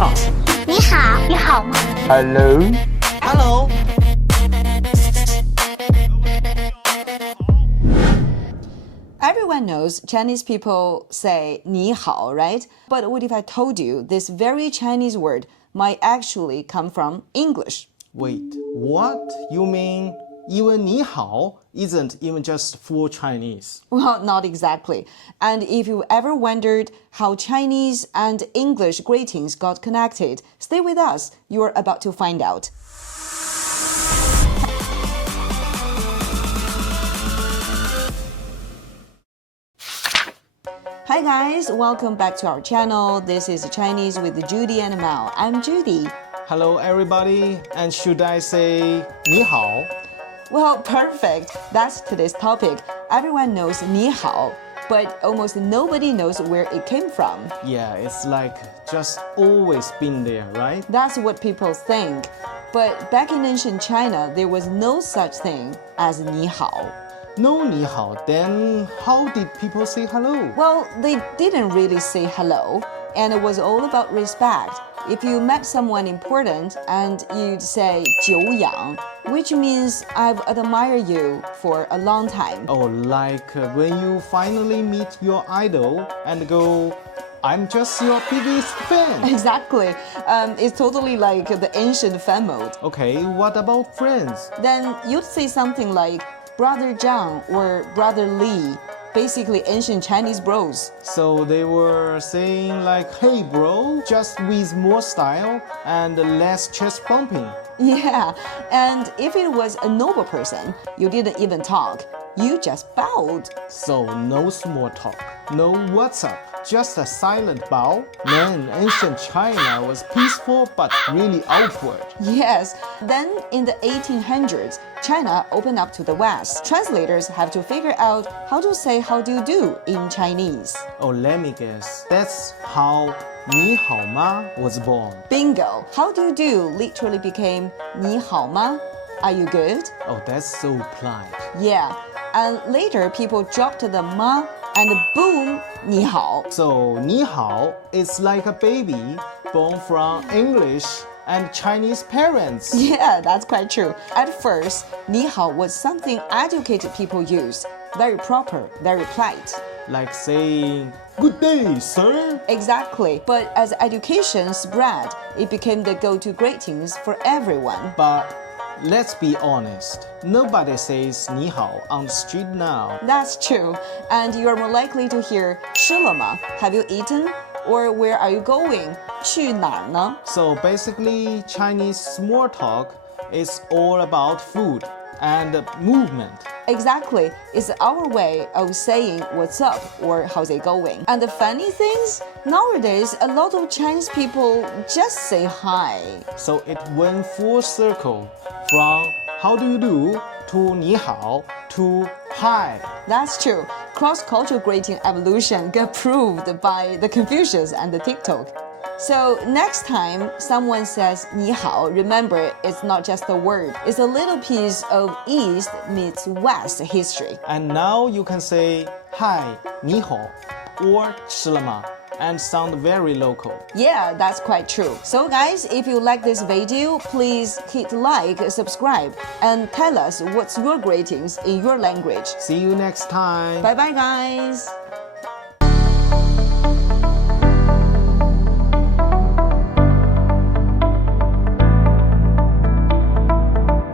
好。你好，你好吗 Hello. Hello. Everyone knows Chinese people say 你好, right? But what if I told you this very Chinese word might actually come from English? Wait, what? You mean even 你好 isn't even just for Chinese? Well, not exactly. And if you ever wondered how Chinese and English greetings got connected, stay with us. You're about to find out. Hi guys, welcome back to our channel. This is Chinese with Judy and Mao. I'm Judy. Hello everybody, and should I say 你好? Well, perfect. That's today's topic. Everyone knows 你好, but almost nobody knows where it came from. Yeah, it's like just always been there, right? That's what people think. But back in ancient China, there was no such thing as 你好. No 你好, then how did people say hello? Well, they didn't really say hello, and it was all about respect. If you met someone important and you'd say 久仰, which means I've admired you for a long time. Oh, like when you finally meet your idol and go, I'm just your biggest fan. Exactly. It's totally like the ancient fan mode. Okay, what about friends? Then you'd say something like Brother Zhang or Brother Li, basically ancient Chinese bros. So they were saying like, hey bro, just with more style and less chest bumping. Yeah, and if it was a noble person, you didn't even talk. You just bowed. So no small talk, no what's up, just a silent bow. Man, ancient China was peaceful but really outward. Yes, then in the 1800s, China opened up to the West. Translators have to figure out how to say how do you do in Chinese. Oh, let me guess, that's how 你好吗 was born. Bingo! How do you do literally became 你好吗? Are you good? Oh, that's so polite. Yeah, and later people dropped the ma and boom, 你好. So 你好 is like a baby born from English and Chinese parents. Yeah, that's quite true. At first, 你好 was something educated people used. Very proper, very polite. Like saying, good day, sir. Exactly. But as education spread, it became the go-to greetings for everyone. But let's be honest, nobody says 你好 on the street now. That's true. And you're more likely to hear 吃了吗? Have you eaten? Or where are you going? 去哪儿呢? So basically, Chinese small talk is all about food and movement. Exactly. It's our way of saying what's up or how's it going. And the funny things, nowadays, a lot of Chinese people just say hi. So it went full circle from how do you do to 你好 to hi. That's true. Cross-cultural greeting evolution got proved by the Confucius and the TikTok. So next time someone says 你好, remember it's not just a word. It's a little piece of East meets West history. And now you can say hi, 你好 or 吃了吗 and sound very local. Yeah, that's quite true. So guys, if you like this video, please hit like, subscribe, and tell us what's your greetings in your language. See you next time. Bye bye guys!